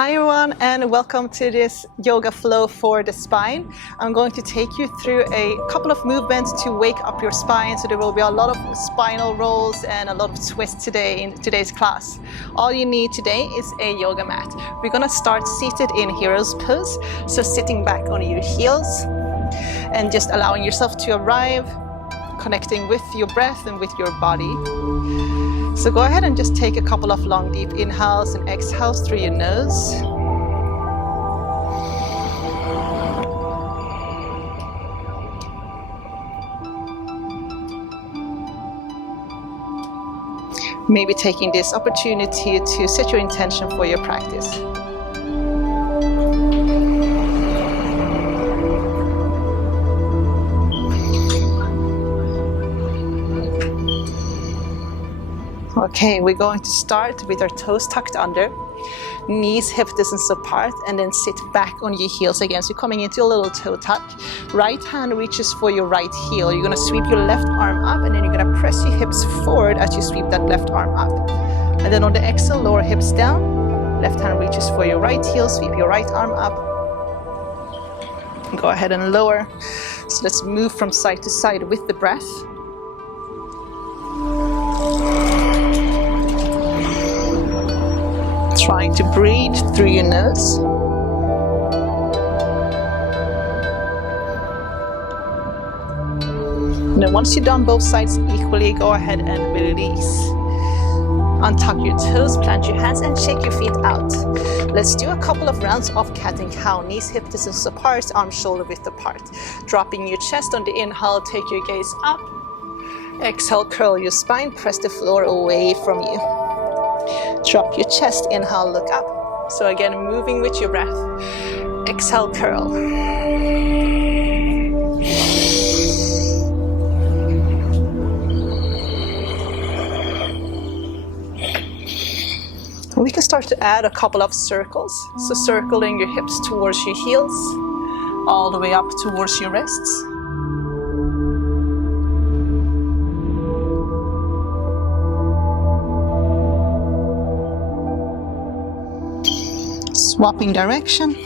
Hi everyone, and welcome to this yoga flow for the spine. I'm going to take you through a couple of movements to wake up your spine. So there will be a lot of spinal rolls and a lot of twists today in today's class. All you need today is a yoga mat. We're going to start seated in hero's pose. So sitting back on your heels and just allowing yourself to arrive, connecting with your breath and with your body. So go ahead and just take a couple of long deep inhales and exhales through your nose. Maybe taking this opportunity to set your intention for your practice. Okay, we're going to start with our toes tucked under, knees hip distance apart, and then sit back on your heels again. So you're coming into a little toe tuck. Right hand reaches for your right heel. You're going to sweep your left arm up, and then you're going to press your hips forward as you sweep that left arm up. And then on the exhale, lower hips down. Left hand reaches for your right heel. Sweep your right arm up. Go ahead and lower. So let's move from side to side with the breath. Trying to breathe through your nose. And then once you've done both sides equally, go ahead and release. Untuck your toes, plant your hands, and shake your feet out. Let's do a couple of rounds of cat and cow. Knees hip distance apart, arms shoulder width apart. Dropping your chest on the inhale, take your gaze up. Exhale, curl your spine, press the floor away from you. Drop your chest, inhale, look up. So again, moving with your breath. Exhale, curl. We can start to add a couple of circles. So circling your hips towards your heels, all the way up towards your wrists. Swapping direction.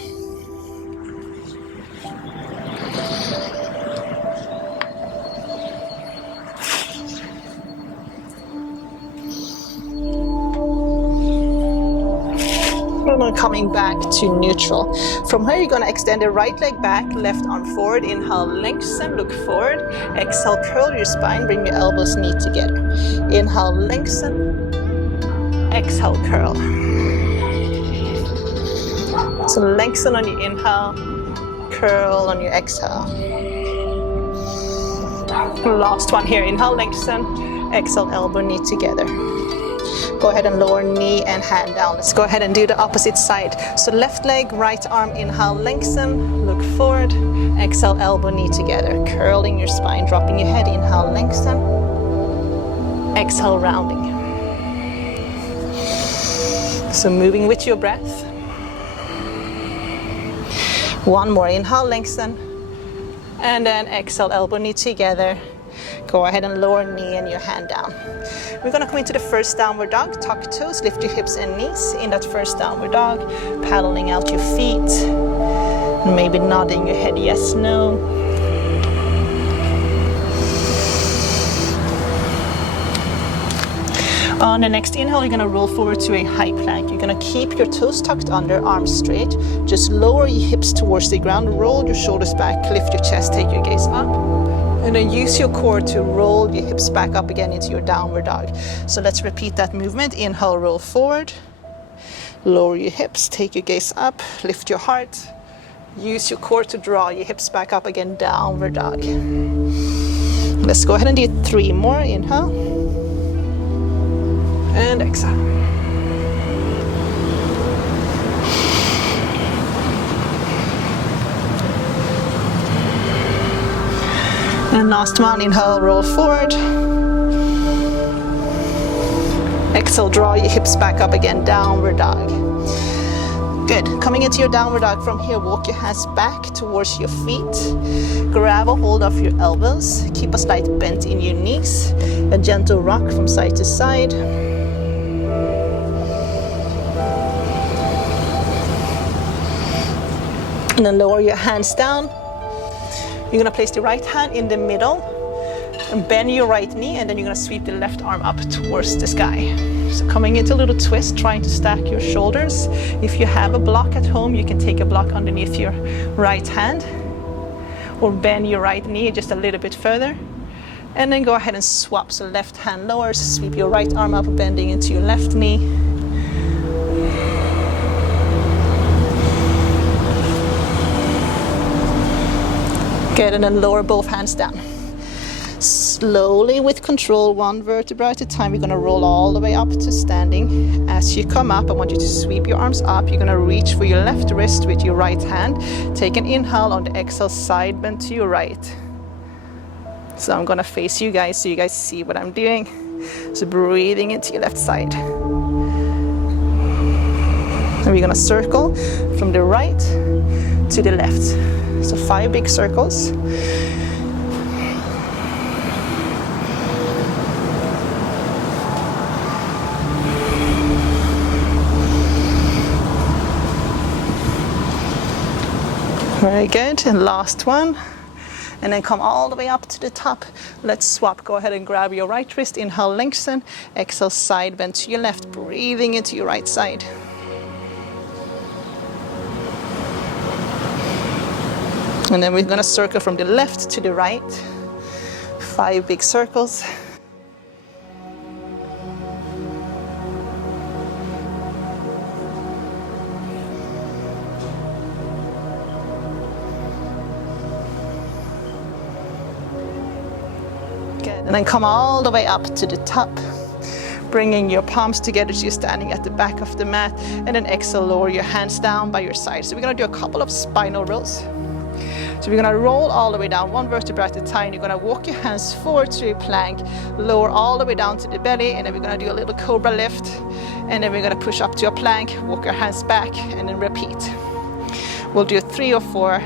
And then coming back to neutral. From here, you're going to extend the right leg back, left arm forward. Inhale, lengthen, look forward. Exhale, curl your spine, bring your elbows knee together. Inhale, lengthen. Exhale, curl. So lengthen on your inhale, curl on your exhale. Last one here, inhale, lengthen, exhale, elbow, knee together. Go ahead and lower knee and hand down. Let's go ahead and do the opposite side. So left leg, right arm, inhale, lengthen, look forward, exhale, elbow, knee together. Curling your spine, dropping your head, inhale, lengthen, exhale, rounding. So moving with your breath. One more, inhale, lengthen, and then exhale, elbow, knee together. Go ahead and lower knee and your hand down. We're gonna come into the first downward dog, tuck toes, lift your hips and knees. In that first downward dog, paddling out your feet, and maybe nodding your head yes, no. On the next inhale, you're going to roll forward to a high plank. You're going to keep your toes tucked under, arms straight. Just lower your hips towards the ground, roll your shoulders back, lift your chest, take your gaze up. And then use your core to roll your hips back up again into your downward dog. So let's repeat that movement. Inhale, roll forward. Lower your hips, take your gaze up, lift your heart. Use your core to draw your hips back up again, downward dog. Let's go ahead and do 3 more. Inhale. And exhale. And last one, inhale, roll forward. Exhale, draw your hips back up again, downward dog. Good. Coming into your downward dog from here, walk your hands back towards your feet. Grab a hold of your elbows. Keep a slight bend in your knees. A gentle rock from side to side. And then lower your hands down. You're gonna place the right hand in the middle and bend your right knee, and then you're gonna sweep the left arm up towards the sky. So coming into a little twist, trying to stack your shoulders. If you have a block at home, you can take a block underneath your right hand or bend your right knee just a little bit further. And then go ahead and swap. So left hand lowers, sweep your right arm up, bending into your left knee. Good, and then lower both hands down. Slowly, with control, one vertebra at a time, you're gonna roll all the way up to standing. As you come up, I want you to sweep your arms up. You're gonna reach for your left wrist with your right hand. Take an inhale. On the exhale, side bend to your right. So I'm gonna face you guys so you guys see what I'm doing. So breathing into your left side. And we're gonna circle from the right to the left. So 5 big circles. Very good, and last one. And then come all the way up to the top. Let's swap. Go ahead and grab your right wrist. Inhale, lengthen. Exhale, side bend to your left. Breathing into your right side. And then we're gonna circle from the left to the right. 5 big circles. Good. And then come all the way up to the top. Bringing your palms together so you're standing at the back of the mat. And then exhale, lower your hands down by your side. So we're gonna do a couple of spinal rows. So we're gonna roll all the way down, one vertebra at a time. You're gonna walk your hands forward to a plank, lower all the way down to the belly, and then we're gonna do a little cobra lift. And then we're gonna push up to a plank, walk your hands back, and then repeat. We'll do 3 or 4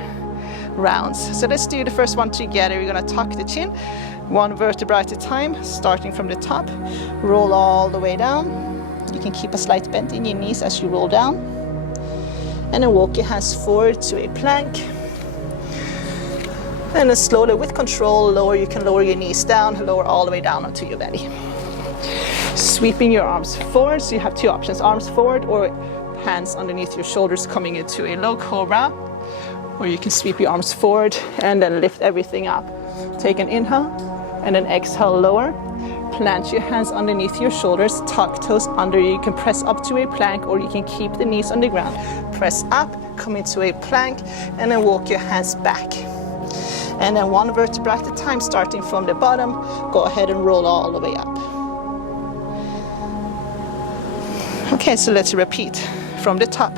rounds. So let's do the first one together. We're gonna tuck the chin, one vertebra at a time, starting from the top. Roll all the way down. You can keep a slight bend in your knees as you roll down. And then walk your hands forward to a plank. And then slowly, with control, you can lower your knees down, lower all the way down onto your belly. Sweeping your arms forward, so you have 2 options, arms forward or hands underneath your shoulders, coming into a low cobra. Or you can sweep your arms forward and then lift everything up. Take an inhale and then exhale, lower. Plant your hands underneath your shoulders, tuck toes under. You can press up to a plank or you can keep the knees on the ground. Press up, come into a plank, and then walk your hands back. And then one vertebra at a time, starting from the bottom. Go ahead and roll all the way up. Okay, so let's repeat from the top.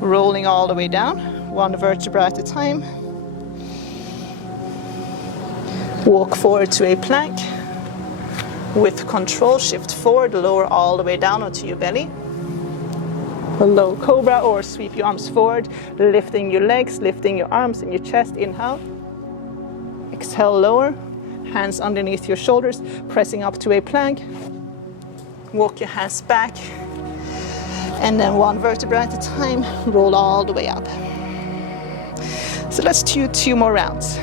Rolling all the way down, one vertebra at a time. Walk forward to a plank. With control, shift forward, lower all the way down onto your belly. A low cobra or sweep your arms forward, lifting your legs, lifting your arms and your chest. Inhale. Exhale, lower. Hands underneath your shoulders, pressing up to a plank. Walk your hands back. And then one vertebra at a time, roll all the way up. So let's do 2 more rounds.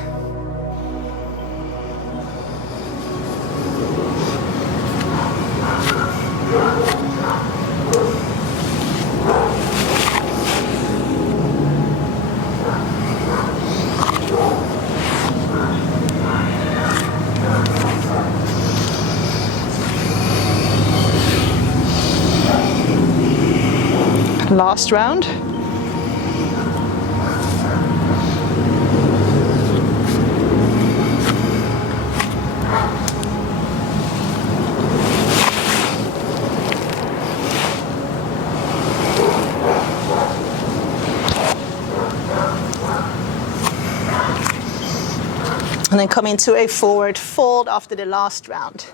Last round. And then come into a forward fold after the last round.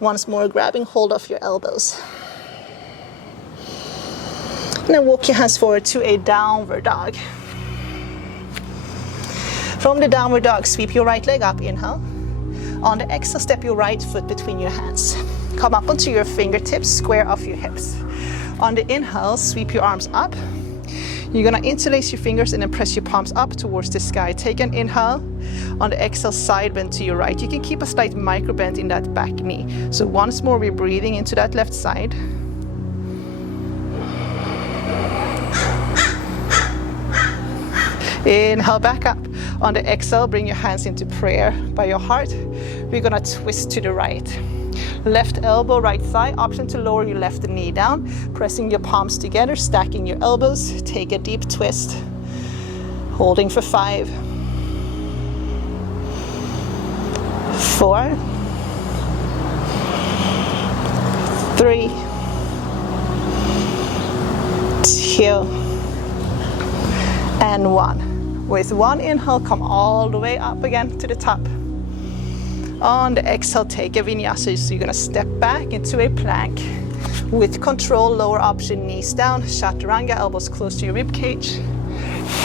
Once more, grabbing hold of your elbows. And then walk your hands forward to a downward dog. From the downward dog, sweep your right leg up, inhale. On the exhale, step your right foot between your hands. Come up onto your fingertips, square off your hips. On the inhale, sweep your arms up. You're gonna interlace your fingers and then press your palms up towards the sky. Take an inhale. On the exhale, side bend to your right. You can keep a slight micro bend in that back knee. So once more, we're breathing into that left side. Inhale back up. On the exhale, bring your hands into prayer by your heart. We're gonna twist to the right. Left elbow, right thigh. Option to lower your left knee down. Pressing your palms together, stacking your elbows. Take a deep twist. Holding for 5, 4, 3, 2, and 1. With one inhale, come all the way up again to the top. On the exhale, take a vinyasa. So you're gonna step back into a plank. With control, lower option, knees down, chaturanga, elbows close to your rib cage.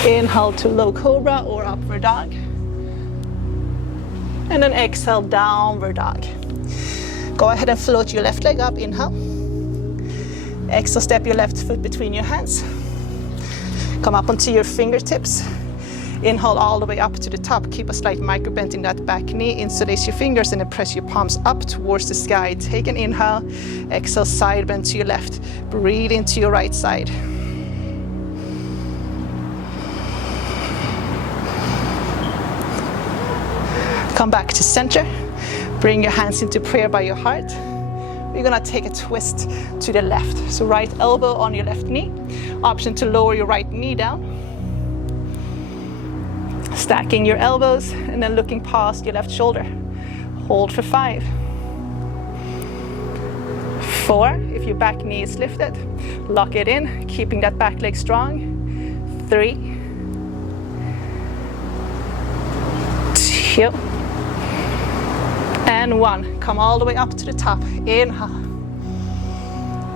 Inhale to low cobra or upward dog. And then exhale, downward dog. Go ahead and float your left leg up, inhale. Exhale, step your left foot between your hands. Come up onto your fingertips. Inhale all the way up to the top. Keep a slight micro bend in that back knee. Interlace your fingers and then press your palms up towards the sky. Take an inhale. Exhale, side bend to your left. Breathe into your right side. Come back to center. Bring your hands into prayer by your heart. We're gonna take a twist to the left. So right elbow on your left knee. Option to lower your right knee down. Stacking your elbows and then looking past your left shoulder. Hold for 5, 4, if your back knee is lifted, lock it in, keeping that back leg strong. 3, 2, and 1. Come all the way up to the top. Inhale.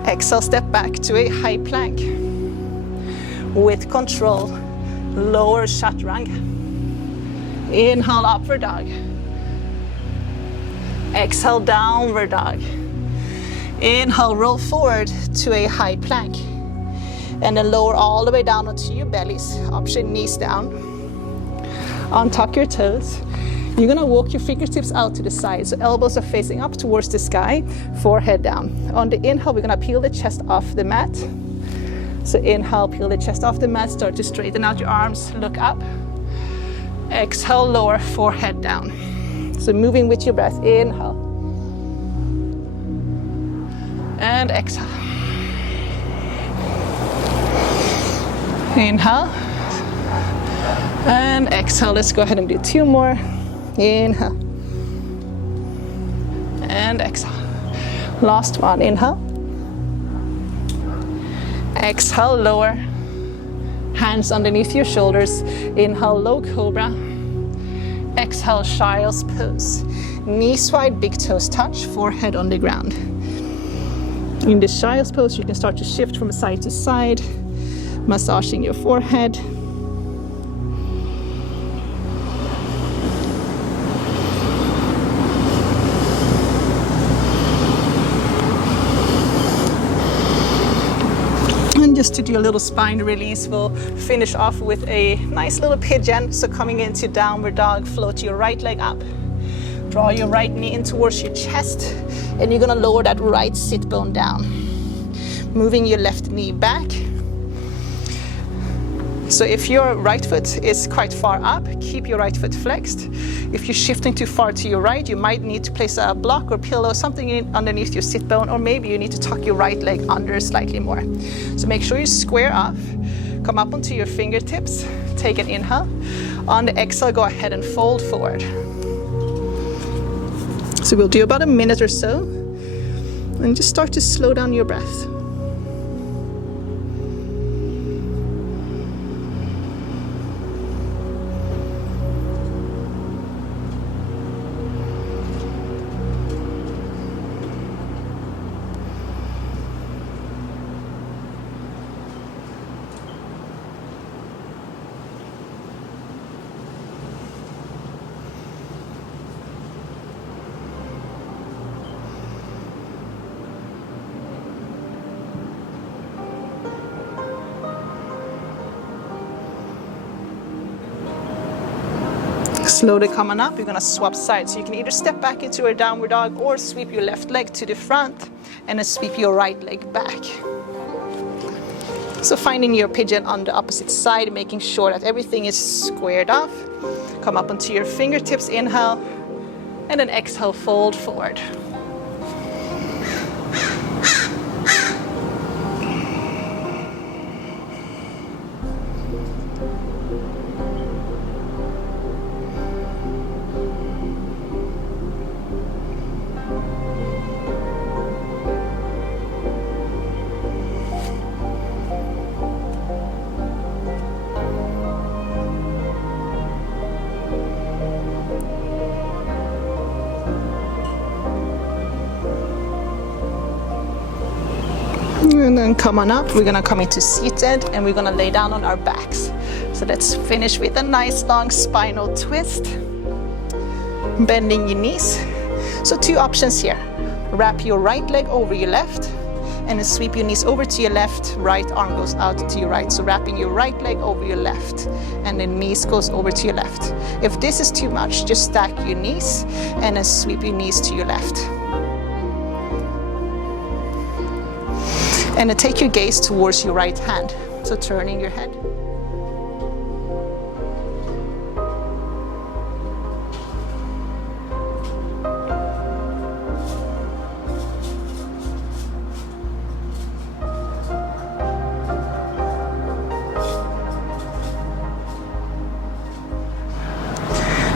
Exhale, step back to a high plank. With control, lower chaturanga. Inhale, upward dog. Exhale, downward dog. Inhale, roll forward to a high plank. And then lower all the way down onto your bellies. Option, knees down. Untuck your toes. You're gonna walk your fingertips out to the side. So elbows are facing up towards the sky, forehead down. On the inhale, we're gonna peel the chest off the mat. So inhale, peel the chest off the mat. Start to straighten out your arms, look up. Exhale, lower, forehead down. So moving with your breath. Inhale. And exhale. Inhale. And exhale. Let's go ahead and do 2 more. Inhale. And exhale. Last one. Inhale. Exhale, lower. Hands underneath your shoulders. Inhale, low cobra. Exhale, child's pose. Knees wide, big toes touch, forehead on the ground. In the child's pose, you can start to shift from side to side, massaging your forehead. Just to do a little spine release, we'll finish off with a nice little pigeon. So coming into downward dog, float your right leg up. Draw your right knee in towards your chest, and you're gonna lower that right sit bone down. Moving your left knee back. So if your right foot is quite far up, keep your right foot flexed. If you're shifting too far to your right, you might need to place a block or pillow, something underneath your sit bone, or maybe you need to tuck your right leg under slightly more. So make sure you square up, come up onto your fingertips, take an inhale. On the exhale, go ahead and fold forward. So we'll do about a minute or so, and just start to slow down your breath. Slowly coming up, you're gonna swap sides. So you can either step back into a downward dog or sweep your left leg to the front and then sweep your right leg back. So finding your pigeon on the opposite side, making sure that everything is squared off. Come up onto your fingertips, inhale, and then exhale, fold forward. And then come on up, we're gonna come into seated and we're gonna lay down on our backs. So let's finish with a nice long spinal twist. Bending your knees. So two options here. Wrap your right leg over your left and then sweep your knees over to your left, right arm goes out to your right. So wrapping your right leg over your left and then knees goes over to your left. If this is too much, just stack your knees and then sweep your knees to your left. And then take your gaze towards your right hand. So turning your head.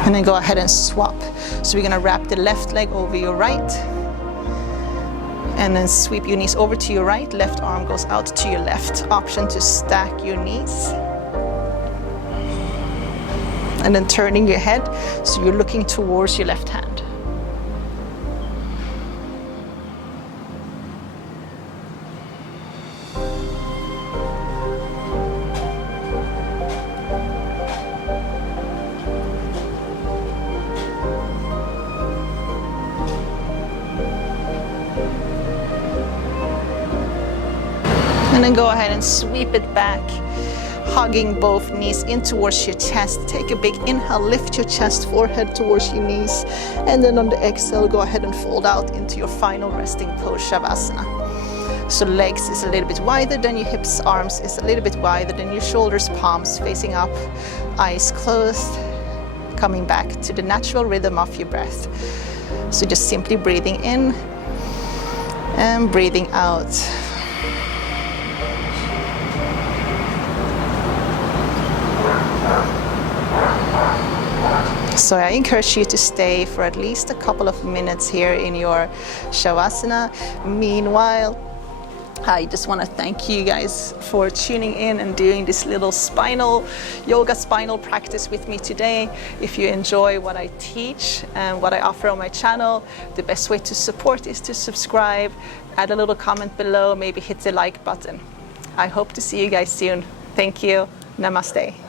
And then go ahead and swap. So we're gonna wrap the left leg over your right. And then sweep your knees over to your right, left arm goes out to your left. Option to stack your knees. And then turning your head, so you're looking towards your left hand. And then go ahead and sweep it back, hugging both knees in towards your chest. Take a big inhale, lift your chest, forehead towards your knees. And then on the exhale, go ahead and fold out into your final resting pose, Shavasana. So legs is a little bit wider than your hips, arms is a little bit wider than your shoulders, palms facing up, eyes closed, coming back to the natural rhythm of your breath. So just simply breathing in and breathing out. So I encourage you to stay for at least a couple of minutes here in your Shavasana. Meanwhile, I just want to thank you guys for tuning in and doing this little yoga spinal practice with me today. If you enjoy what I teach and what I offer on my channel, the best way to support is to subscribe, add a little comment below, maybe hit the like button. I hope to see you guys soon. Thank you. Namaste.